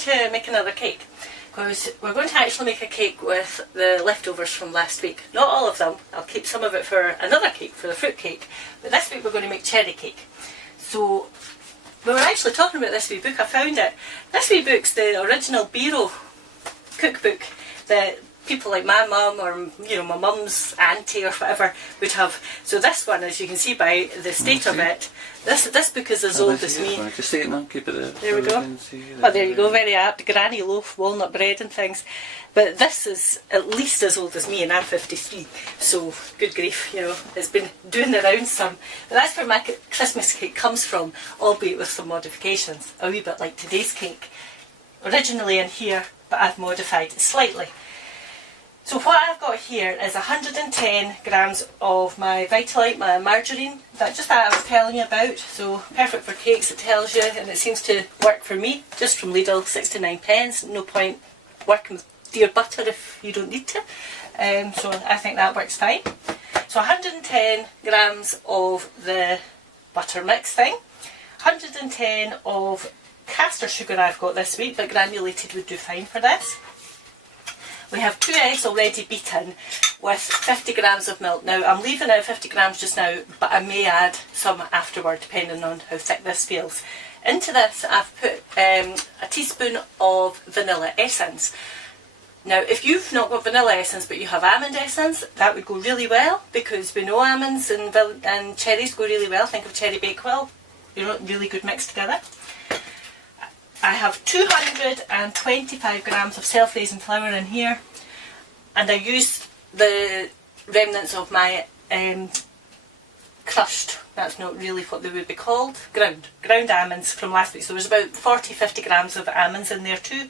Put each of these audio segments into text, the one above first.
to make another cake, because we're going to actually make a cake with the leftovers from last week. Not all of them, I'll keep some of it for another cake, for the fruit cake, but this week we're going to make cherry cake. So we were actually talking about this wee book, I found it. This wee book's the original Biro cookbook that people like my mum or my mum's auntie or whatever would have. So this one, as you can see by the state of it, this book is as old as me. Just see it now, keep it there. There we go. Oh, there you go, very apt. Granny loaf, walnut bread and things. But this is at least as old as me, and I'm 53. So, good grief, it's been doing the rounds some. But that's where my Christmas cake comes from, albeit with some modifications. A wee bit like today's cake. Originally in here, but I've modified it slightly. So what I've got here is 110 grams of my Vitalite, my margarine, that I was telling you about. So perfect for cakes, it tells you, and it seems to work for me, just from Lidl, 69p. No point working with dear butter if you don't need to. So I think that works fine. So 110 grams of the butter mix thing, 110 of caster sugar I've got this week, but granulated would do fine for this. We have 2 eggs already beaten with 50 grams of milk. Now I'm leaving out 50 grams just now, but I may add some afterward depending on how thick this feels. Into this I've put a teaspoon of vanilla essence. Now if you've not got vanilla essence but you have almond essence, that would go really well, because we know almonds and cherries go really well. Think of cherry bakewell, really good mixed together. I have 225 grams of self-raising flour in here, and I used the remnants of my crushed, that's not really what they would be called, ground almonds from last week. So there's about 40-50 grams of almonds in there too,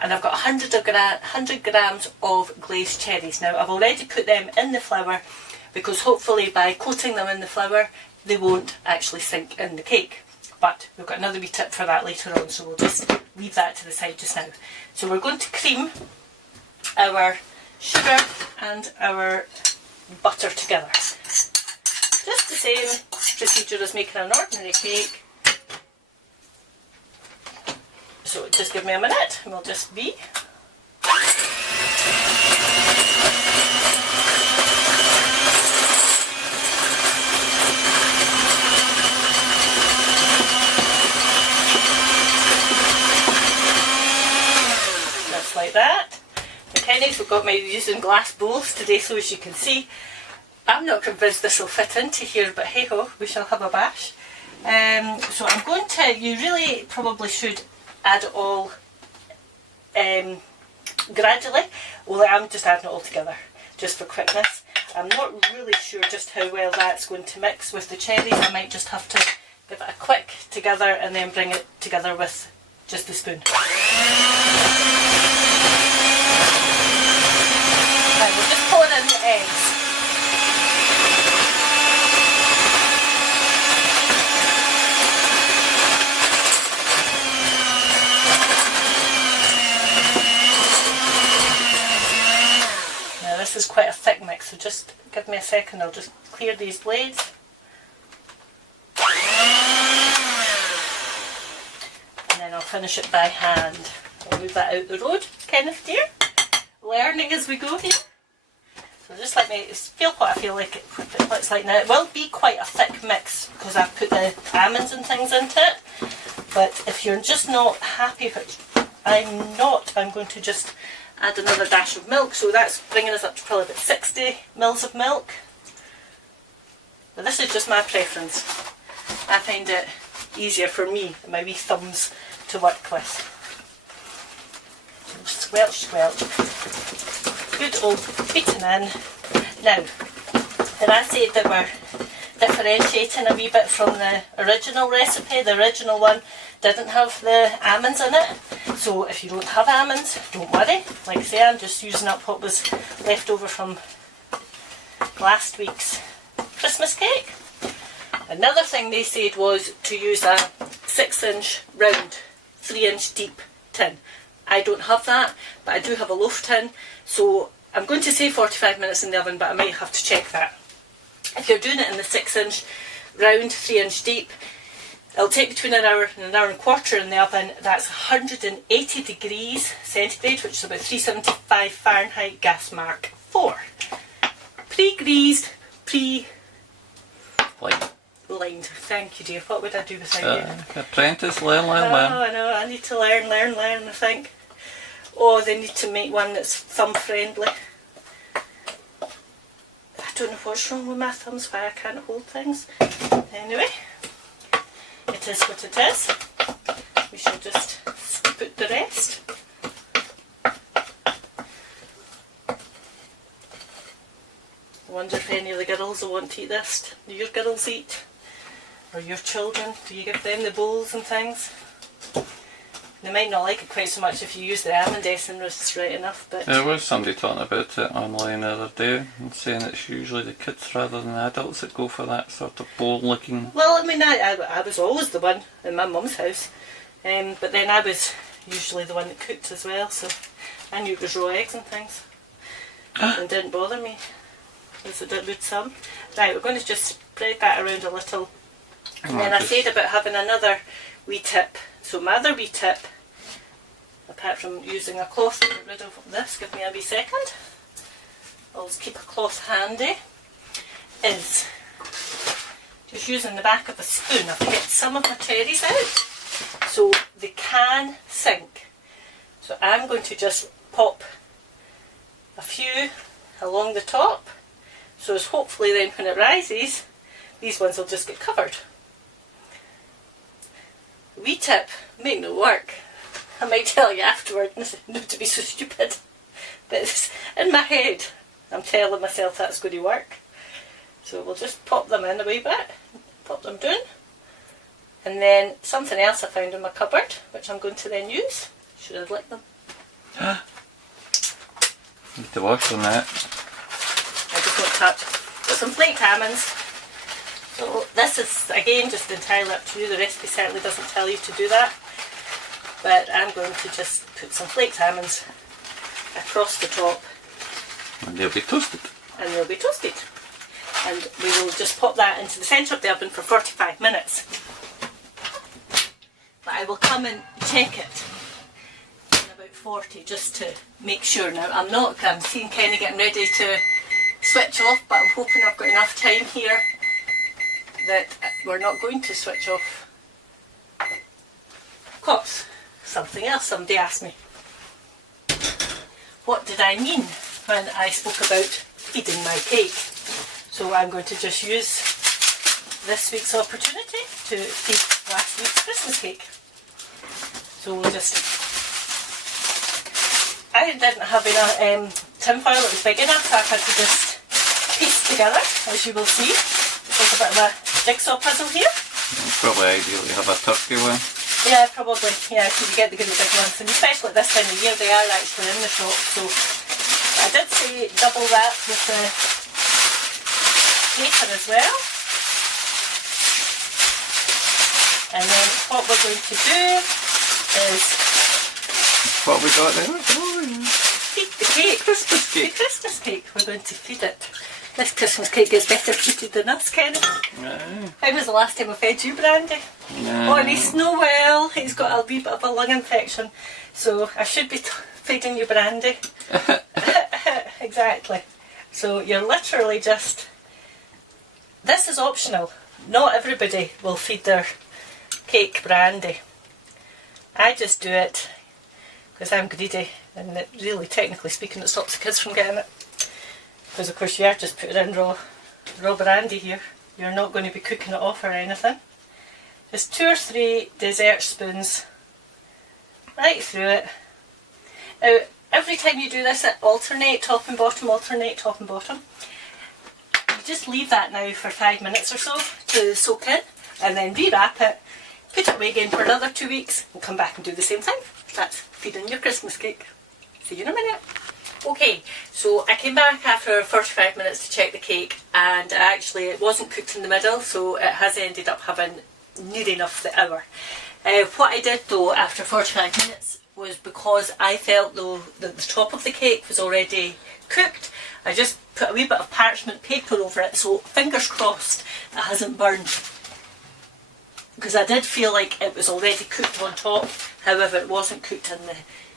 and I've got 100 grams of glazed cherries. Now I've already put them in the flour, because hopefully by coating them in the flour they won't actually sink in the cake. But we've got another wee tip for that later on, so we'll just leave that to the side just now. So we're going to cream our sugar and our butter together. Just the same procedure as making an ordinary cake. So just give me a minute and we'll just be. Like that. McKenny's, we've got my using glass bowls today, so as you can see, I'm not convinced this will fit into here, but hey ho, we shall have a bash. So I'm going to, you really probably should add it all gradually. Well, I'm just adding it all together, just for quickness. I'm not really sure just how well that's going to mix with the cherries. I might just have to give it a quick together and then bring it together with just the spoon. Right, we'll just pour in the eggs. Now this is quite a thick mix, so just give me a second, I'll just clear these blades. And then I'll finish it by hand. I'll move that out the road, Kenneth dear. Learning as we go here. So just let me feel what I feel like it looks like now. It will be quite a thick mix because I've put the almonds and things into it. But if you're just not happy, which I'm not, I'm going to just add another dash of milk. So that's bringing us up to probably about 60 mils of milk. But this is just my preference. I find it easier for me and my wee thumbs to work with. Squelch, squelch. Good old beaten in. Now, when I said that we're differentiating a wee bit from the original recipe, the original one didn't have the almonds in it. So if you don't have almonds, don't worry. Like I say, I'm just using up what was left over from last week's Christmas cake. Another thing they said was to use a 6-inch round, 3-inch deep tin. I don't have that, but I do have a loaf tin, so I'm going to say 45 minutes in the oven, but I might have to check that. If you're doing it in the 6-inch round, 3-inch deep, It'll take between an hour and an hour and a quarter in the oven. That's 180 degrees centigrade, which is about 375 Fahrenheit, gas mark 4. Pre-greased, lined. Thank you, dear. What would I do without you? Apprentice, learn. Oh, I know. I need to learn, I think. Oh, they need to make one that's thumb friendly. I don't know what's wrong with my thumbs, why I can't hold things. Anyway, it is what it is. We shall just put the rest. I wonder if any of the girls will want to eat this. Do your girls eat? Or your children? Do you give them the bowls and things? They might not like it quite so much if you use the almond essence right enough, but... There was somebody talking about it online the other day and saying it's usually the kids rather than the adults that go for that sort of bowl looking... Well, I mean, I was always the one in my mum's house, but then I was usually the one that cooked as well, so I knew it was raw eggs and things. And didn't bother me, as it did with some. Right, we're going to just spread that around a little. And then I said about having another wee tip. So my other wee tip, apart from using a cloth to get rid of this, give me a wee second, always keep a cloth handy, is just using the back of a spoon. I've kept some of my cherries out so they can sink. So I'm going to just pop a few along the top, so as hopefully then when it rises, these ones will just get covered. Wee tip, make no work. I might tell you afterwards, not to be so stupid, but it's in my head. I'm telling myself that's going to work. So we'll just pop them in a wee bit, pop them down. And then something else I found in my cupboard, which I'm going to then use. Should I lick them? Need to wash on that. I just won't touch. Got some flaked almonds. So this is again just entirely up to you. The recipe certainly doesn't tell you to do that. But I'm going to just put some flaked almonds across the top. And they'll be toasted. And they'll be toasted. And we will just pop that into the centre of the oven for 45 minutes. But I will come and check it in about 40 just to make sure. Now I'm seeing Kenny getting ready to switch off, but I'm hoping I've got enough time here that we're not going to switch off. Of course, something else somebody asked me. What did I mean when I spoke about feeding my cake? So I'm going to just use this week's opportunity to feed last week's Christmas cake. So we'll just... I didn't have enough tin foil that was big enough, so I've had to just piece together, as you will see. It's like a bit of a jigsaw puzzle here. It's probably ideal to have a turkey one. Yeah, probably. Yeah, so you get the good big ones. And especially at this time of year, they are actually in the shop. So I did say double that with the paper as well. And then what we're going to do is... What we got there? Oh, yeah. Feed the cake. Christmas cake. The Christmas cake. We're going to feed it. This Christmas cake gets better treated than us, Kenny. When was the last time I fed you, Brandy? Oh, and he's no well. He's got a wee bit of a lung infection. So I should be feeding you brandy. Exactly. So you're literally just... This is optional. Not everybody will feed their cake brandy. I just do it because I'm greedy, and it really, technically speaking, it stops the kids from getting it. Because of course you are just putting in raw brandy here. You're not going to be cooking it off or anything. Just 2 or 3 dessert spoons right through it. Now every time you do this, alternate top and bottom, alternate top and bottom. You just leave that now for 5 minutes or so to soak in, and then rewrap it, put it away again for another 2 weeks, and come back and do the same thing. That's feeding your Christmas cake. See you in a minute. Okay, so I came back after 45 minutes to check the cake, and actually it wasn't cooked in the middle, so it has ended up having near enough the hour. What I did though after 45 minutes was, because I felt though that the top of the cake was already cooked, I just put a wee bit of parchment paper over it, so fingers crossed it hasn't burned. because I did feel like it was already cooked on top, however it wasn't cooked in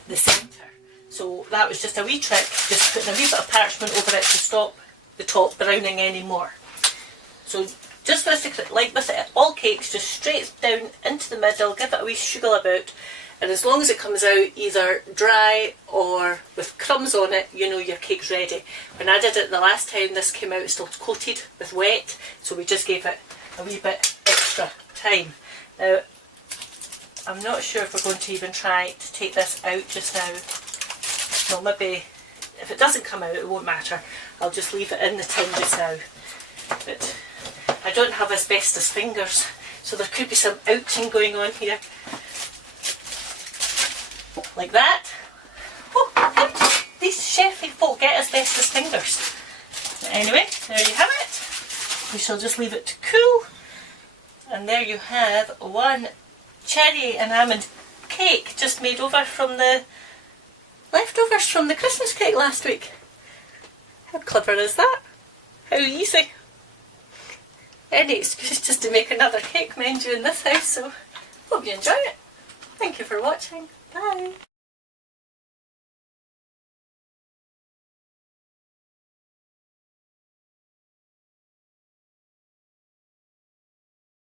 the centre. So that was just a wee trick, just putting a wee bit of parchment over it to stop the top browning anymore. So just like with all cakes, just straight down into the middle, give it a wee sugar about, and as long as it comes out either dry or with crumbs on it, you know your cake's ready. When I did it the last time, this came out still coated with wet, so we just gave it a wee bit extra time. Now, I'm not sure if we're going to even try to take this out just now. Well, maybe if it doesn't come out, it won't matter. I'll just leave it in the tin just now. But I don't have asbestos fingers, so there could be some ouching going on here. Like that. Oh, how did these chefy folk get asbestos fingers? Anyway, there you have it. We shall just leave it to cool. And there you have one cherry and almond cake just made over from the leftovers from the Christmas cake last week. How clever is that? How easy. Any excuse just to make another cake, mind you, in this house, so hope you enjoy it. Thank you for watching. Bye.